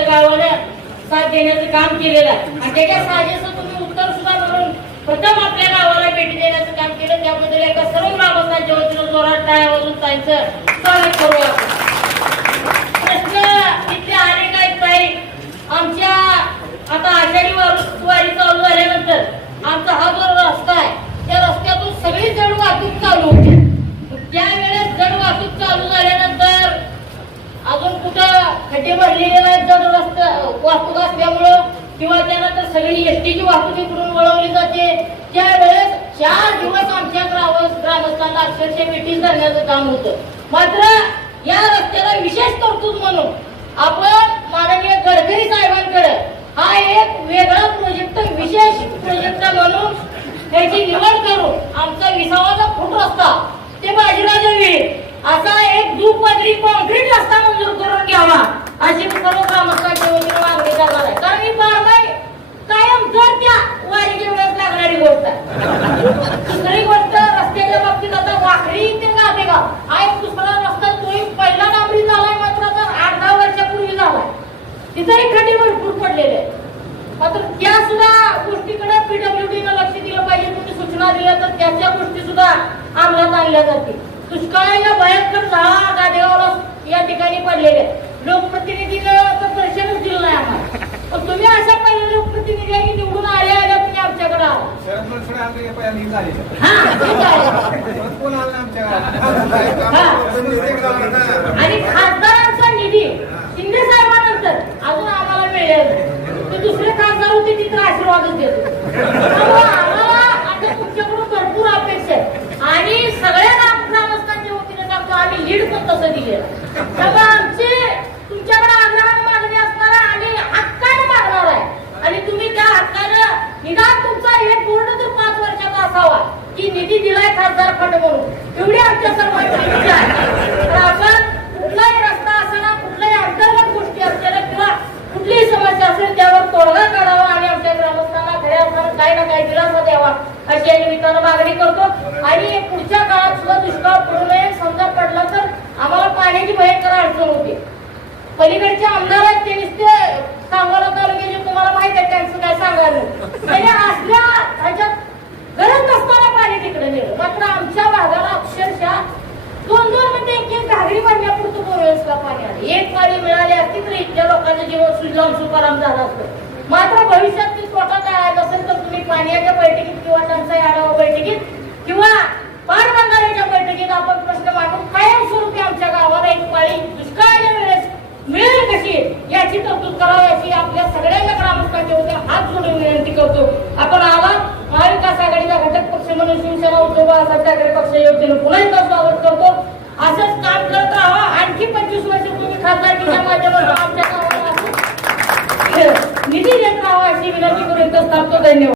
गावाला साथ देण्याचं काम केलेलं आहे. आणि त्याच्या साजेचं तुम्ही उत्तर सुद्धा म्हणून प्रथम आपल्या गावाला भेटी देण्याचं काम केलं. त्याबद्दल एका सर्व ग्रामस्थांच्या वतीनं जोरात टाळ्या वाजून त्यांचं स्वागत करूया प्रश्न इथले अनेक आहेत ताई? आमच्या आता आषाढी वार- वारी चालू झाल्यानंतर आमचा हा जो रस्ता आहे त्या रस्त्यातून सगळी जड वाहतूक चालू होती. त्यावेळेस जड वाहतूक चालू झाल्यानंतर अजून कुठं खड्डे भरलेले नाहीत जड रस्ता वाहतूक असल्यामुळं किंवा त्यानंतर सगळी एसटीची वाहतूक इकडून वळवली जाते. त्यावेळेस चार दिवस आमच्या ग्राम ग्रामस्थांना अक्षरशः मिटिंग करण्याचं काम होतं. मात्र या रस्त्याला विशेष तरतूद म्हणून आपण माननीय गडकरी साहेबांकडे हा एक वेगळा प्रोजेक्ट विशेष प्रोजेक्ट म्हणून त्याची निवड करून आमचा विसावाचा फूट रस्ता ते बाजीराजा विहीर असा एक दुपदरी कॉन्क्रीट रस्ता मंजूर करून घ्यावा अशी मी सर्व ग्रामस्थांची वगैरे मागणी करणार. आहे कारण ही बारबाई कायम जर त्या वारीच्या वेळेस लागणारी गोष्ट आहे. दुसरी गोष्ट रस्त्याच्या बाबतीत आता वाखरी ते गातेगाव हा एक दुसरा रस्ता तोही पहिला डांबरी झालाय मात्र आता आठ दहा वर्षापूर्वी झालाय. तिथंही खड्डे भरपूर पडलेले आहेत. मात्र त्या सुद्धा गोष्टीकडे पीडब्ल्यूडी न लक्ष दिलं पाहिजे तुम्ही सूचना दिल्या तर त्याच्या गोष्टी सुद्धा अंमलात आणल्या जातील. दुष्काळाच्या भयंकर झाला गादेगावला या ठिकाणी पडलेले आहेत. लोकप्रतिनिधीनं तर दर्शनच दिलं नाही आम्हाला पण तुम्ही अशा पहिले लोकप्रतिनिधी आहे की निवडून आले आल्या तुम्ही आमच्याकडे आला शरद मनसुडे आमचे हे पहिल्यांदा ही झाली. हा ठीक आहे परत कोण आलं नाही आमच्या गावात? प्रत्येक गावाला आणि खासदारांचा निधी शिंदे साहेबांनंतर अजून आम्हाला मिळेल. दुसरे खासदार होते ती तर आशीर्वादच देत होते. त्यामुळे आम्हाला आता तुमच्याकडून भरपूर अपेक्षा आहे आणि सगळ्या ग्राम- ग्रामस्थांच्या वतीने सांगतो आम्ही लीड पण तसं दिलेलं त्यामुळे आमची तुमच्याकडे आग्रहाने मागणी असणार आहे आणि हक्काने मागणार आहे आणि तुम्ही त्या हक्कानं निदान तुमचा हे पूर्ण तर पाच वर्षाचा असावा की निधी दिलाय खासदार फंड म्हणून. एवढी आमच्या सर्वांची इच्छा आहे. तर आपण कुठलाही रस्ता असताना कुठल्याही अंतर्गत गोष्टी असलेल्या किंवा कुठलीही समस्या असेल त्यावर तोडगा काढावा आणि आमच्या ग्रामस्थांना खऱ्या अर्थानं काही ना काही दिलासा द्यावा अशी या निमित्तानं मागणी करतो. आणि पुढच्या काळात जीवन सुकाराम झाला असतो. मात्र भविष्यात ती तोटा टाळायचा असेल तर तुम्ही पाण्याच्या बैठकीत किंवा टंचाई आढावा बैठकीत किंवा पाटबंधाऱ्याच्या बैठकीत आपण प्रश्न मांडून कायमस्वरूपी आमच्या गावाला एक पाळी दुष्काळाच्या वेळेस मिळेल कशी याची तरतूद करावी अशी आपल्या सगळ्यांना ग्रामस्थांच्या होते हात जोडून विनंती करतो. आपण आवाज महाविकास आघाडीचा घटक पक्ष म्हणून शिवसेना उद्धव बाळासाहेब ठाकरे पक्षाच्या वतीने पुन्हा एकदा स्वागत करतो. असंच काम करत राहा. आणखी पंचवीस वर्ष तुम्ही खासदारकीच्या माझ्या आमच्या गावाला असं निधी देत राहा अशी विनंती करून इथं थांबतो धन्यवाद.